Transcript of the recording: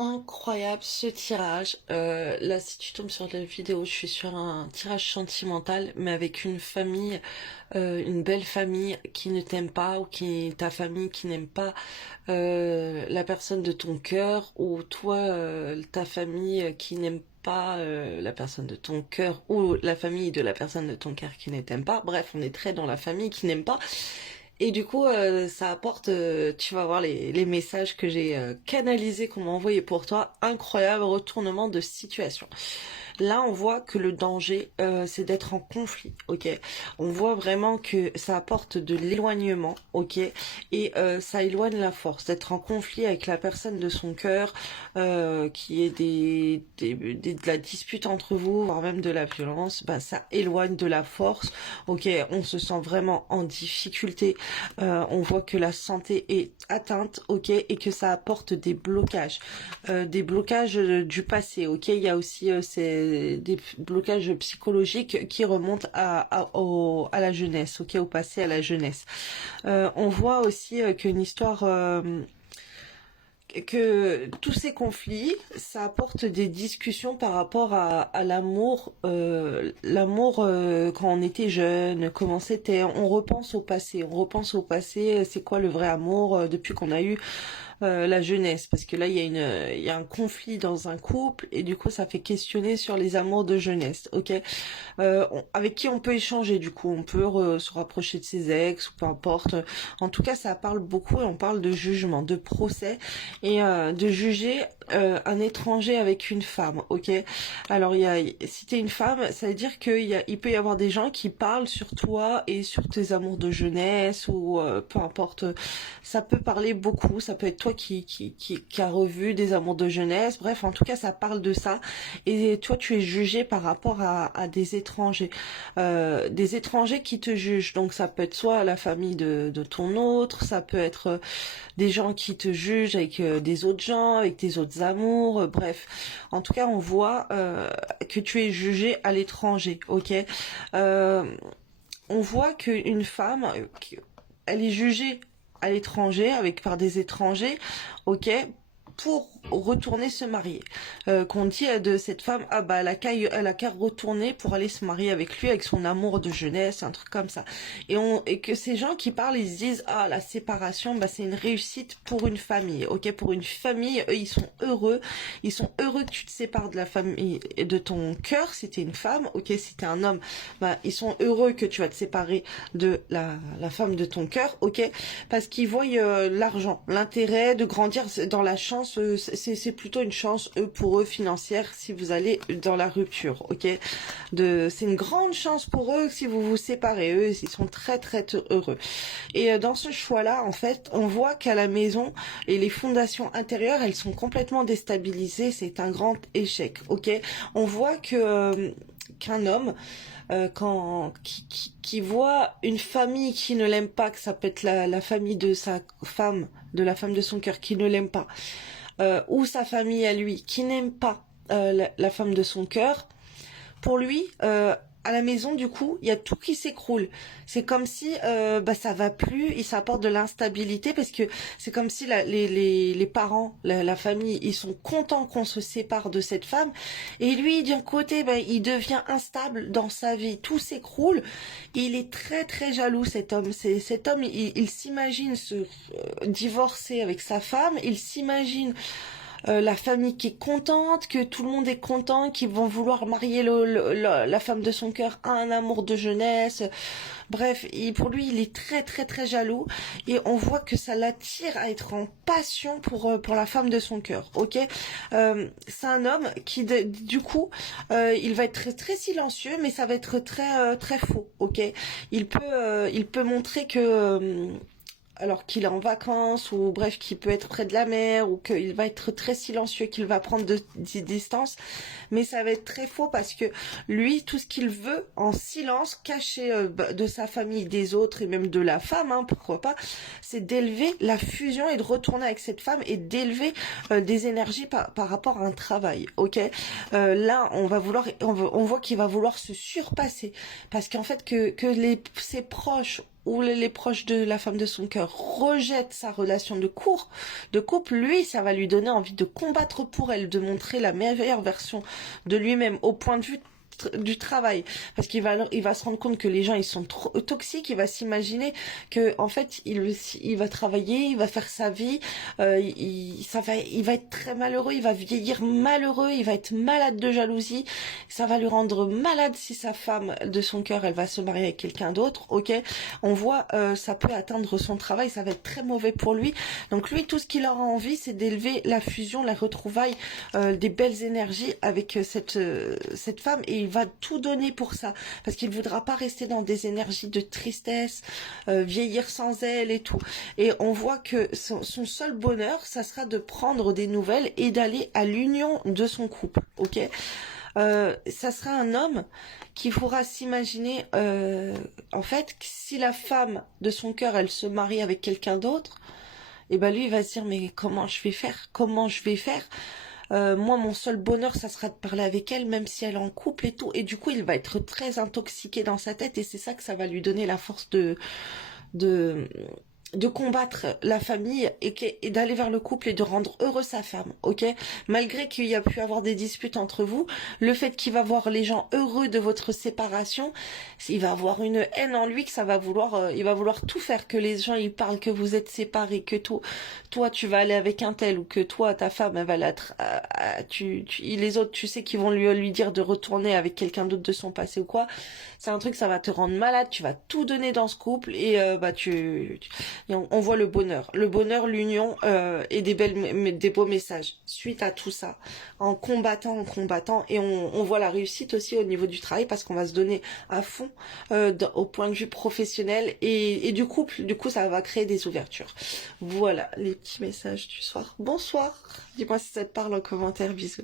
Incroyable ce tirage. Là, si tu tombes sur la vidéo, je suis sur un tirage sentimental, mais avec une famille, une belle famille qui ne t'aime pas, ou qui ta famille qui n'aime pas la personne de ton cœur, ou toi, ta famille qui n'aime pas la personne de ton cœur, ou la famille de la personne de ton cœur qui ne t'aime pas. Bref, on est très dans la famille qui n'aime pas. Et du coup, ça apporte, tu vas voir les messages que j'ai canalisés, qu'on m'a envoyés pour toi. Incroyable retournement de situation. Là, on voit que le danger, c'est d'être en conflit, ok. On voit vraiment que ça apporte de l'éloignement, ok. Et ça éloigne la force, d'être en conflit avec la personne de son cœur, qui est de la dispute entre vous, voire même de la violence. Bah, ça éloigne de la force, ok. On se sent vraiment en difficulté. On voit que la santé est atteinte, ok, et que ça apporte des blocages du passé, ok. Il y a aussi des blocages psychologiques qui remontent à la jeunesse, ok, au passé, à la jeunesse. On voit aussi qu'une histoire que tous ces conflits, ça apporte des discussions par rapport à l'amour quand on était jeune, comment c'était. On repense au passé, c'est quoi le vrai amour depuis qu'on a eu la jeunesse, parce que là il y a un conflit dans un couple et du coup ça fait questionner sur les amours de jeunesse, ok. Avec qui on peut échanger, du coup on peut se rapprocher de ses ex ou peu importe. En tout cas ça parle beaucoup et on parle de jugement, de procès et de juger un étranger avec une femme, ok. Alors si t'es une femme, ça veut dire il peut y avoir des gens qui parlent sur toi et sur tes amours de jeunesse ou peu importe. Ça peut parler beaucoup, ça peut être toi qui a revu des amours de jeunesse, bref, en tout cas ça parle de ça, et toi tu es jugé par rapport à des étrangers qui te jugent, donc ça peut être soit la famille de ton autre, ça peut être des gens qui te jugent avec des autres gens, avec tes autres amours, bref, en tout cas on voit que tu es jugé à l'étranger, ok. Euh, on voit qu'une femme, elle est jugée à l'étranger, par des étrangers, ok, pour retourner se marier. Qu'on dit de cette femme, ah bah elle a qu'à retourner pour aller se marier avec lui, avec son amour de jeunesse, un truc comme ça. Et que ces gens qui parlent, ils se disent, ah la séparation, bah c'est une réussite pour une famille, ok, pour une famille, eux ils sont heureux que tu te sépares de la famille et de ton cœur, si t'es une femme, ok, si t'es un homme, bah ils sont heureux que tu vas te séparer de la femme de ton cœur, ok, parce qu'ils voient l'argent, l'intérêt de grandir dans la chance, c'est plutôt une chance pour eux financière si vous allez dans la rupture, ok. C'est une grande chance pour eux si vous vous séparez, eux ils sont très très heureux. Et dans ce choix-là, en fait, on voit qu'à la maison et les fondations intérieures, elles sont complètement déstabilisées, c'est un grand échec, ok. On voit qu'un homme qui voit une famille qui ne l'aime pas, que ça peut être la famille de sa femme, de la femme de son cœur qui ne l'aime pas, ou sa famille à lui qui n'aime pas la femme de son cœur, pour lui, à la maison, du coup, il y a tout qui s'écroule. C'est comme si bah ça va plus, il s'apporte de l'instabilité parce que c'est comme si les parents, la famille, ils sont contents qu'on se sépare de cette femme, et lui, d'un côté, bah, il devient instable dans sa vie, tout s'écroule. Il est très très jaloux, cet homme. Cet homme, il s'imagine se divorcer avec sa femme, il s'imagine la famille qui est contente, que tout le monde est content, qui vont vouloir marier la femme de son cœur à un amour de jeunesse. Bref, pour lui, il est très très très jaloux, et on voit que ça l'attire à être en passion pour la femme de son cœur, ok. C'est un homme qui, du coup, il va être très, très silencieux, mais ça va être très très faux, ok. Il peut montrer que alors qu'il est en vacances, ou bref, qu'il peut être près de la mer, ou qu'il va être très silencieux, qu'il va prendre des distances, mais ça va être très faux parce que lui, tout ce qu'il veut en silence, caché de sa famille, des autres et même de la femme, hein, pourquoi pas, c'est d'élever la fusion et de retourner avec cette femme et d'élever des énergies par rapport à un travail, ok. Là, on voit qu'il va vouloir se surpasser, parce qu'en fait ses proches ou les proches de la femme de son cœur rejettent sa relation de couple, lui, ça va lui donner envie de combattre pour elle, de montrer la meilleure version de lui-même au point de vue du travail, parce il va se rendre compte que les gens ils sont trop toxiques. Il va s'imaginer que en fait il va travailler, il va faire sa vie, il va être très malheureux, il va vieillir malheureux, il va être malade de jalousie, ça va lui rendre malade si sa femme de son cœur elle va se marier avec quelqu'un d'autre. Ok, on voit ça peut atteindre son travail, ça va être très mauvais pour lui. Donc lui, tout ce qu'il aura envie, c'est d'élever la fusion, la retrouvaille, des belles énergies avec cette femme, et il va tout donner pour ça, parce qu'il ne voudra pas rester dans des énergies de tristesse, vieillir sans elle et tout. Et on voit que son seul bonheur, ça sera de prendre des nouvelles et d'aller à l'union de son couple, ok. Ça sera un homme qui pourra s'imaginer, en fait, que si la femme de son cœur, elle se marie avec quelqu'un d'autre, et ben lui, il va se dire, mais comment je vais faire? Comment je vais faire? Moi, mon seul bonheur, ça sera de parler avec elle, même si elle est en couple et tout. Et du coup, il va être très intoxiqué dans sa tête, et c'est ça que ça va lui donner la force de, de combattre la famille et d'aller vers le couple et de rendre heureux sa femme, ok? Malgré qu'il y a pu avoir des disputes entre vous, le fait qu'il va voir les gens heureux de votre séparation, il va avoir une haine en lui que ça va vouloir, il va vouloir tout faire, que les gens ils parlent que vous êtes séparés, que toi tu vas aller avec un tel, ou que toi ta femme elle va l'être, les autres tu sais qu'ils vont lui dire de retourner avec quelqu'un d'autre de son passé ou quoi. C'est un truc, ça va te rendre malade, tu vas tout donner dans ce couple, et et on voit le bonheur, l'union, et des beaux messages suite à tout ça, en combattant, et on voit la réussite aussi au niveau du travail, parce qu'on va se donner à fond au point de vue professionnel et du couple. Du coup, ça va créer des ouvertures. Voilà les petits messages du soir. Bonsoir. Dis-moi si ça te parle en commentaire. Bisous.